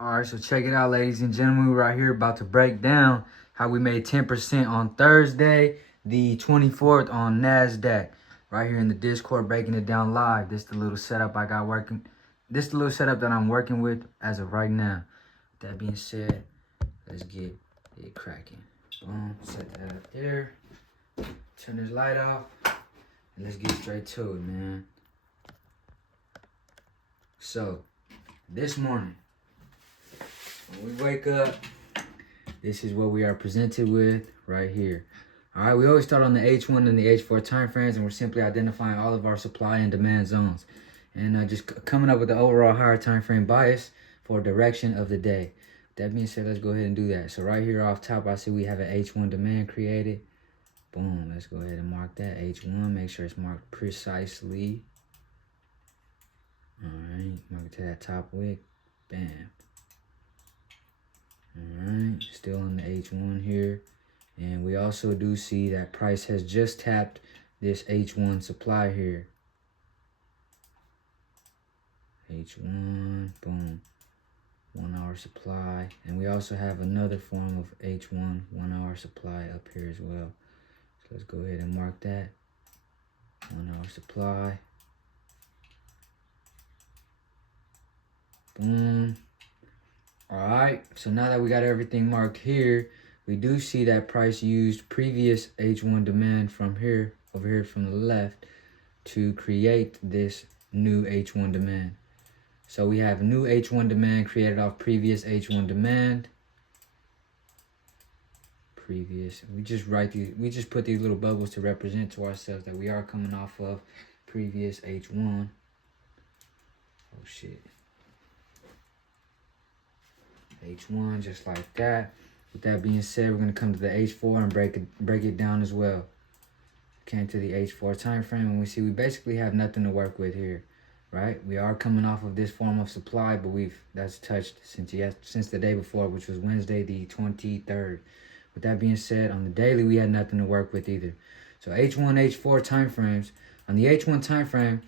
All right, so check it out, ladies and gentlemen. We're right here about to break down how we made 10% on Thursday, the 24th on NASDAQ. Right here in the Discord, breaking it down live. This is the little setup I got working. This is the little setup that I'm working with as of right now. That being said, let's get it cracking. Boom, set that up there. Turn this light off, and let's get straight to it, man. So, this morning, when we wake up, this is what we are presented with right here. All right, we always start on the H1 and the H4 time frames, and we're simply identifying all of our supply and demand zones, and just coming up with the overall higher time frame bias for direction of the day. That being said, let's go ahead and do that. So right here off top, I see we have an H1 demand created. Boom, let's go ahead and mark that H1. Make sure it's marked precisely. All right, mark it to that top wick. Bam. All right, still on the H1 here. And we also do see that price has just tapped this H1 supply here. H1, boom, 1 hour supply. And we also have another form of H1, 1 hour supply up here as well. So let's go ahead and mark that. 1 hour supply. Boom. All right, so now that we got everything marked here, we do see that price used previous H1 demand from here, over here from the left, to create this new H1 demand. So we have new H1 demand created off previous H1 demand. Previous, we just put these little bubbles to represent to ourselves that we are coming off of previous H1. Oh shit. H1 just like that. With that being said, we're gonna come to the H4 and break it down as well. Came to the H4 time frame, and we see we basically have nothing to work with here, right? We are coming off of this form of supply, but that's touched since the day before, which was Wednesday the 23rd. With that being said, on the daily we had nothing to work with either. So H1, H4 time frames. On the H1 time frame,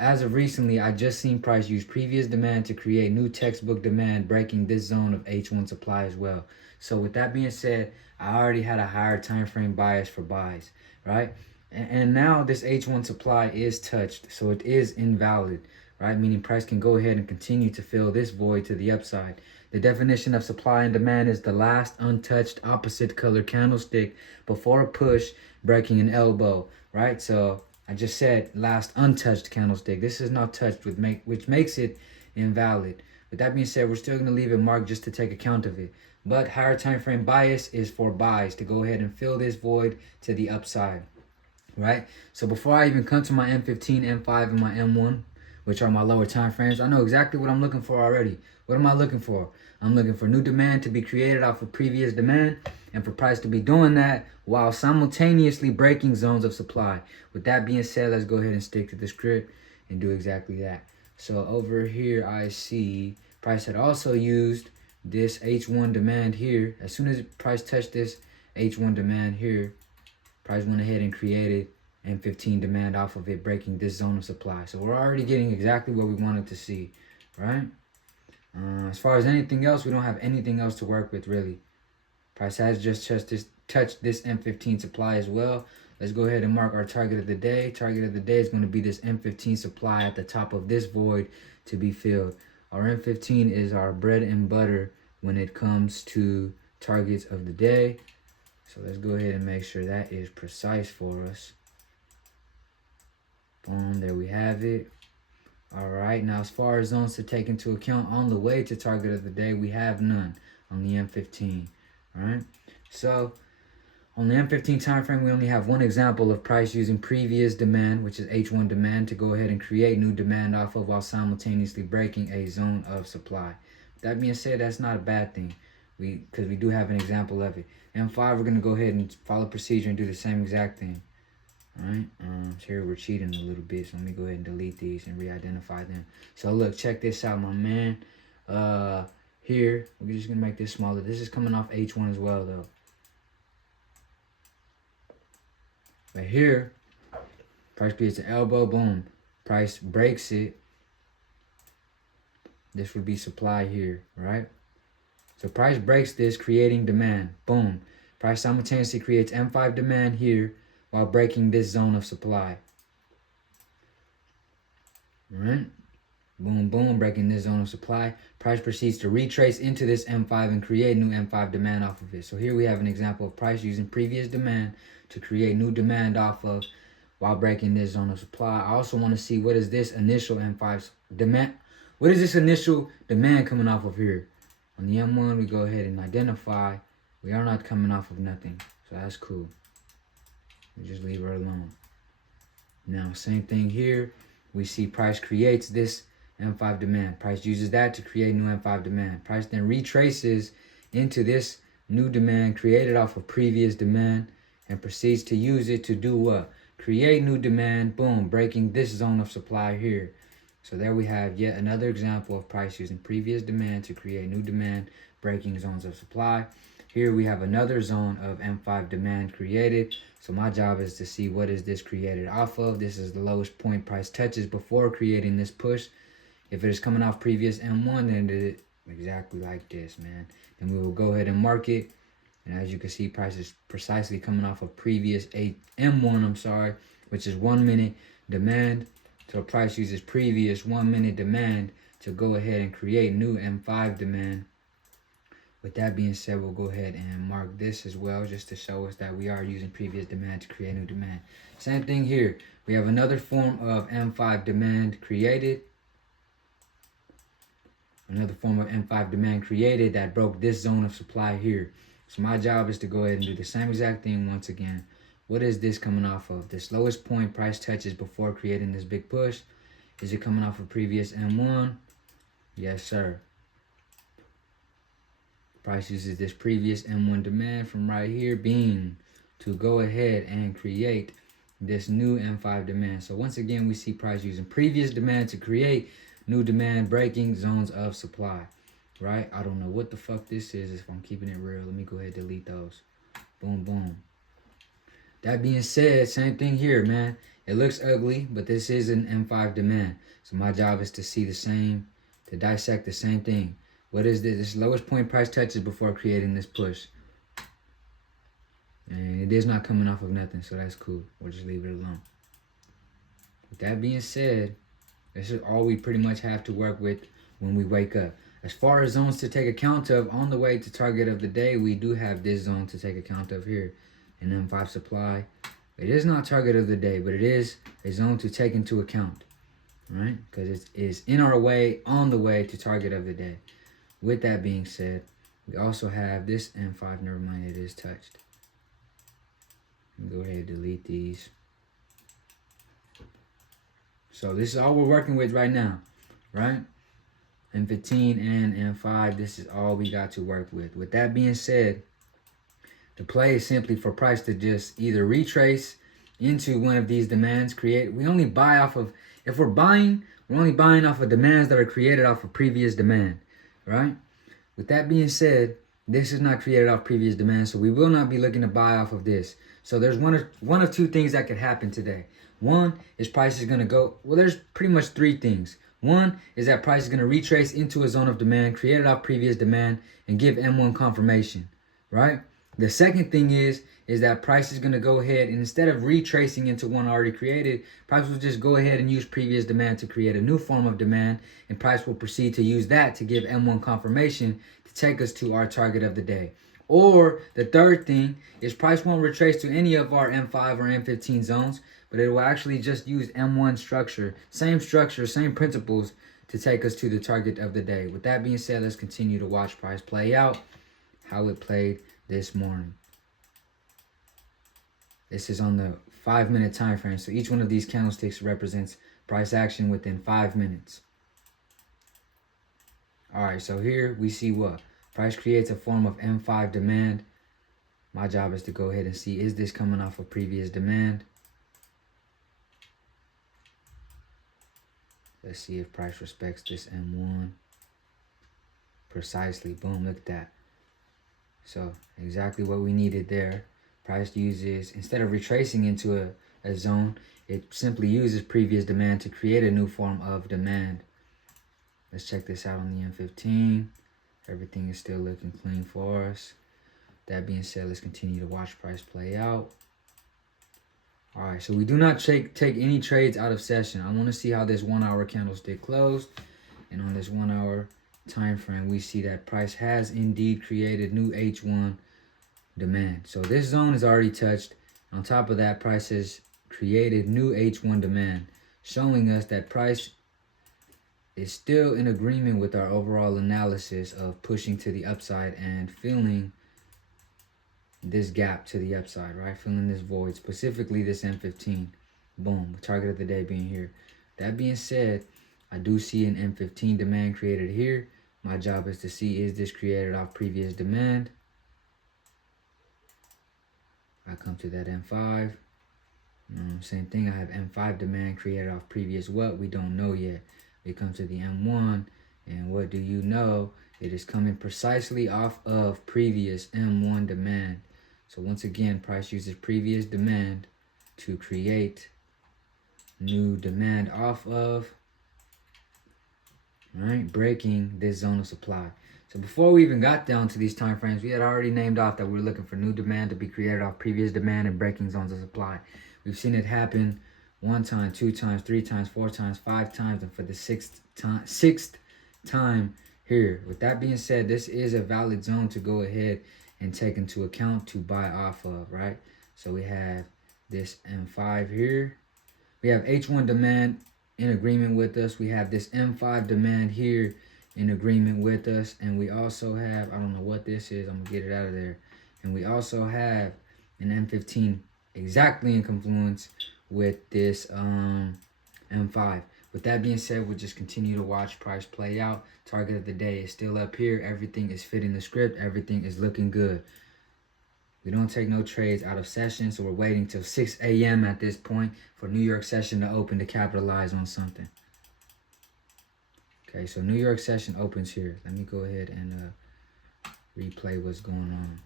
as of recently, I just seen price use previous demand to create new textbook demand, breaking this zone of H1 supply as well. So with that being said, I already had a higher time frame bias for buys, right? And now this H1 supply is touched, so it is invalid, right? Meaning price can go ahead and continue to fill this void to the upside. The definition of supply and demand is the last untouched opposite color candlestick before a push breaking an elbow, right? So I just said last untouched candlestick. This is not touched, which makes it invalid. With that being said, we're still going to leave it marked just to take account of it. But higher time frame bias is for buys to go ahead and fill this void to the upside, right? So before I even come to my M15, M5, and my M1, which are my lower time frames, I know exactly what I'm looking for already. What am I looking for? I'm looking for new demand to be created off of previous demand, and for price to be doing that while simultaneously breaking zones of supply. With that being said, let's go ahead and stick to the script and do exactly that. So over here, I see price had also used this H1 demand here. As soon as price touched this H1 demand here, price went ahead and created M15 demand off of it, breaking this zone of supply. So we're already getting exactly what we wanted to see, right? As far as anything else, we don't have anything else to work with, really. Price has just touched this M15 supply as well. Let's go ahead and mark our target of the day. Target of the day is going to be this M15 supply at the top of this void to be filled. Our M15 is our bread and butter when it comes to targets of the day. So let's go ahead and make sure that is precise for us. Boom, there we have it. All right, now as far as zones to take into account on the way to target of the day, we have none on the M15, all right? So on the M15 time frame, we only have one example of price using previous demand, which is H1 demand, to go ahead and create new demand off of while simultaneously breaking a zone of supply. That being said, that's not a bad thing, because we do have an example of it. M5, we're going to go ahead and follow procedure and do the same exact thing. All right, so here we're cheating a little bit, so let me go ahead and delete these and re-identify them. So look, check this out, my man. Here, we're just gonna make this smaller. This is coming off H1 as well, though. But here, price creates an elbow, boom. Price breaks it. This would be supply here, right? So price breaks this, creating demand. Boom. Price simultaneously creates M5 demand here while breaking this zone of supply. All right? Boom, boom, breaking this zone of supply. Price proceeds to retrace into this M5 and create new M5 demand off of it. So here we have an example of price using previous demand to create new demand off of while breaking this zone of supply. I also want to see what is this initial M5 demand. What is this initial demand coming off of here? On the M1, we go ahead and identify. We are not coming off of nothing. So that's cool. We just leave her alone. Now, same thing here. We see price creates this M5 demand. Price uses that to create new M5 demand. Price then retraces into this new demand created off of previous demand and proceeds to use it to do what? Create new demand. Boom, breaking this zone of supply here. So there we have yet another example of price using previous demand to create new demand, breaking zones of supply. Here we have another zone of M5 demand created. So my job is to see what is this created off of. This is the lowest point price touches before creating this push. If it is coming off previous M1, then it is exactly like this, man. And we will go ahead and mark it. And as you can see, price is precisely coming off of previous M1, which is 1 minute demand. So price uses previous 1 minute demand to go ahead and create new M5 demand. With that being said, we'll go ahead and mark this as well, just to show us that we are using previous demand to create new demand. Same thing here. We have another form of M5 demand created. Another form of M5 demand created that broke this zone of supply here. So my job is to go ahead and do the same exact thing once again. What is this coming off of? This lowest point price touches before creating this big push. Is it coming off of previous M1? Yes, sir. Price uses this previous M1 demand from right here, being to go ahead and create this new M5 demand. So once again, we see price using previous demand to create new demand, breaking zones of supply, right? I don't know what the fuck this is. If I'm keeping it real, let me go ahead and delete those. Boom, boom. That being said, same thing here, man. It looks ugly, but this is an M5 demand. So my job is to see the same, to dissect the same thing. What is this? This lowest point price touches before creating this push. And it is not coming off of nothing, so that's cool. We'll just leave it alone. With that being said, this is all we pretty much have to work with when we wake up. As far as zones to take account of on the way to target of the day, we do have this zone to take account of here in M5 supply. It is not target of the day, but it is a zone to take into account, right? Because it is in our way, on the way to target of the day. With that being said, we also have this M5, never mind, it is touched. Go ahead and delete these. So this is all we're working with right now, right? M15 and M5, this is all we got to work with. With that being said, the play is simply for price to just either retrace into one of these demands, we only buy off of, if we're buying, we're only buying off of demands that are created off of previous demand, right? With that being said, this is not created off previous demand, so we will not be looking to buy off of this. So there's one of two things that could happen today. One is price is going to go, well, there's pretty much three things. One is that price is going to retrace into a zone of demand created off previous demand and give M1 confirmation, right? The second thing is that price is going to go ahead and instead of retracing into one already created, price will just go ahead and use previous demand to create a new form of demand, and price will proceed to use that to give M1 confirmation to take us to our target of the day. Or the third thing is price won't retrace to any of our M5 or M15 zones, but it will actually just use M1 structure, same principles to take us to the target of the day. With that being said, let's continue to watch price play out, how it played this morning. This is on the 5-minute time frame, so each one of these candlesticks represents price action within 5 minutes. All right, so here we see what? Price creates a form of M5 demand. My job is to go ahead and see, is this coming off of previous demand? Let's see if price respects this M1. Precisely, boom, look at that. So exactly what we needed there. Price uses, instead of retracing into a zone, it simply uses previous demand to create a new form of demand. Let's check this out on the M15. Everything is still looking clean for us. That being said, let's continue to watch price play out. All right, so we do not take any trades out of session. I want to see how this 1 hour candlestick closed. And on this 1 hour time frame, we see that price has indeed created new H1 demand. So this zone is already touched. On top of that, price has created new H1 demand, showing us that price is still in agreement with our overall analysis of pushing to the upside and filling this gap to the upside, right? Filling this void, specifically this M15. Boom, target of the day being here. That being said, I do see an M15 demand created here. My job is to see, is this created off previous demand? I come to that M5. Same thing, I have M5 demand created off previous what? We don't know yet. We come to the M1, and what do you know? It is coming precisely off of previous M1 demand. So once again, price uses previous demand to create new demand off of, right, breaking this zone of supply. So before we even got down to these time frames, we had already named off that we're looking for new demand to be created off previous demand and breaking zones of supply. We've seen it happen 1 time, 2 times, 3 times, 4 times, 5 times, and for the sixth time here. With that being said, this is a valid zone to go ahead and take into account to buy off of, right? So we have this M5 here. We have H1 demand in agreement with us. We have this M5 demand here in agreement with us. And we also have, I don't know what this is. I'm going to get it out of there. And we also have an M15 exactly in confluence with this M5. With that being said, we'll just continue to watch price play out. Target of the day is still up here. Everything is fitting the script. Everything is looking good. We don't take no trades out of session, so we're waiting till 6 a.m. at this point for New York session to open to capitalize on something. Okay, so New York session opens here. Let me go ahead and replay what's going on.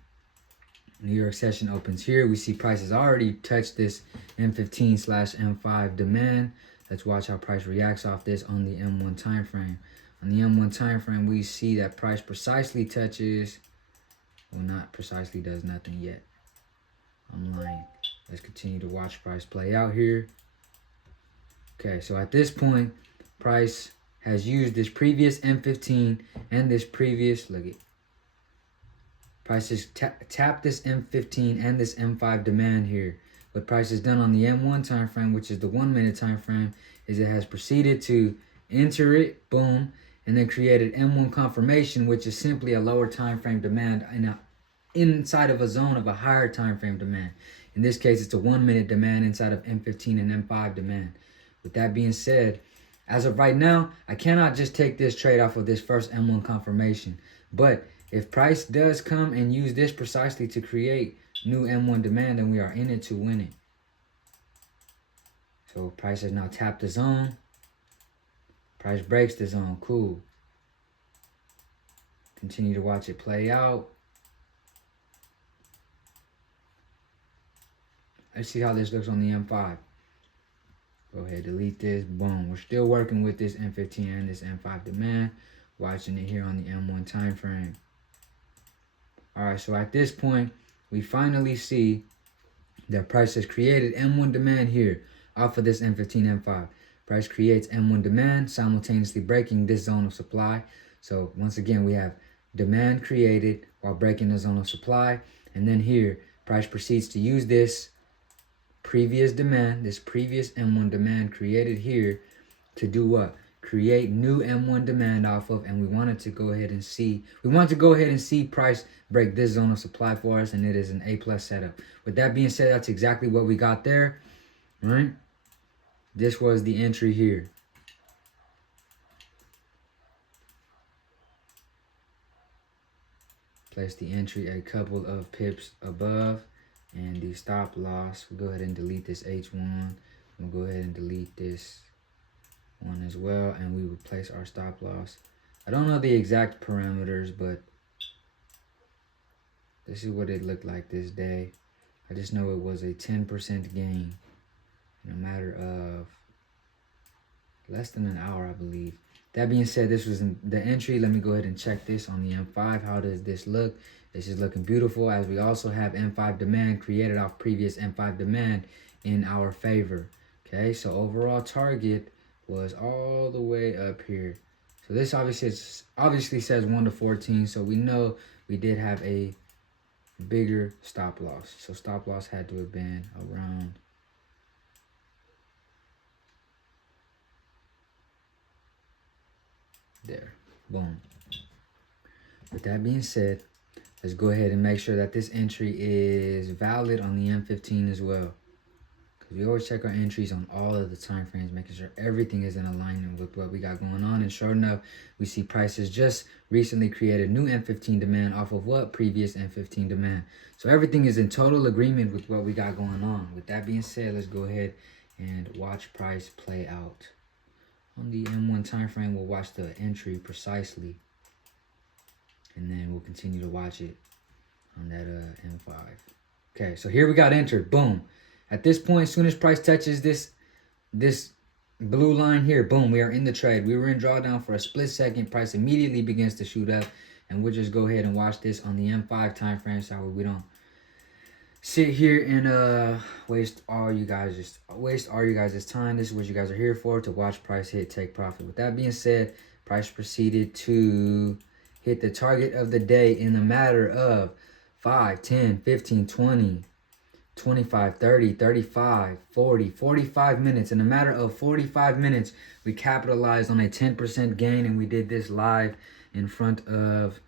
New York session opens here. We see prices already touched this M15/M5 demand. Let's watch how price reacts off this on the M1 time frame. On the M1 time frame, we see that price precisely touches, well, not precisely, does nothing yet. I'm lying. Let's continue to watch price play out here. Okay, so at this point, price has used this previous M15 and this previous, look at, price has tapped this M15 and this M5 demand here. What price has done on the M1 time frame, which is the 1 minute time frame, is it has proceeded to enter it, boom, and then created M1 confirmation, which is simply a lower time frame demand inside of a zone of a higher time frame demand. In this case, it's a 1 minute demand inside of M15 and M5 demand. With that being said, as of right now, I cannot just take this trade off of this first M1 confirmation. But if price does come and use this precisely to create new M1 demand, then we are in it to win it. So price has now tapped the zone. Price breaks the zone. Cool. Continue to watch it play out. Let's see how this looks on the M5. Go ahead, delete this. Boom. We're still working with this M15 and this M5 demand. Watching it here on the M1 time frame. All right, so at this point, we finally see that price has created M1 demand here off of this M15, M5. Price creates M1 demand, simultaneously breaking this zone of supply. So once again, we have demand created while breaking the zone of supply. And then here, price proceeds to use this previous demand, this previous M1 demand created here to do what? Create new M1 demand off of, and we wanted to go ahead and see, price break this zone of supply for us, and it is an A+ setup. With that being said, that's exactly what we got there, right? This was the entry here. Place the entry a couple of pips above, and the stop loss, we'll go ahead and delete this H1. We'll go ahead and delete this one as well, and we will place our stop loss. I don't know the exact parameters, but this is what it looked like this day. I just know it was a 10% gain in a matter of less than an hour, I believe. That being said, this was the entry. Let me go ahead and check this on the M5. How does this look? This is looking beautiful, as we also have M5 demand created off previous M5 demand in our favor. Okay, so overall target was all the way up here. So this obviously says 1 to 14, so we know we did have a bigger stop loss. So stop loss had to have been around there. Boom. With that being said, let's go ahead and make sure that this entry is valid on the M15 as well. Because we always check our entries on all of the time frames, making sure everything is in alignment with what we got going on. And sure enough, we see prices just recently created new M15 demand off of what? Previous M15 demand. So everything is in total agreement with what we got going on. With that being said, let's go ahead and watch price play out. On the M1 time frame, we'll watch the entry precisely. And then we'll continue to watch it on that M5. Okay, so here we got entered. Boom. At this point, as soon as price touches this blue line here, boom, we are in the trade. We were in drawdown for a split second. Price immediately begins to shoot up. And we'll just go ahead and watch this on the M5 time frame so we don't sit here and waste all you guys' time. This is what you guys are here for, to watch price hit, take profit. With that being said, price proceeded to hit the target of the day in a matter of 5, 10, 15, 20, 25, 30, 35, 40, 45 minutes. In a matter of 45 minutes, we capitalized on a 10% gain, and we did this live in front of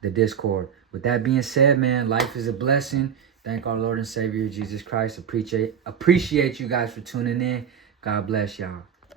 the Discord. With that being said, man, life is a blessing. Thank our Lord and Savior, Jesus Christ. Appreciate you guys for tuning in. God bless y'all.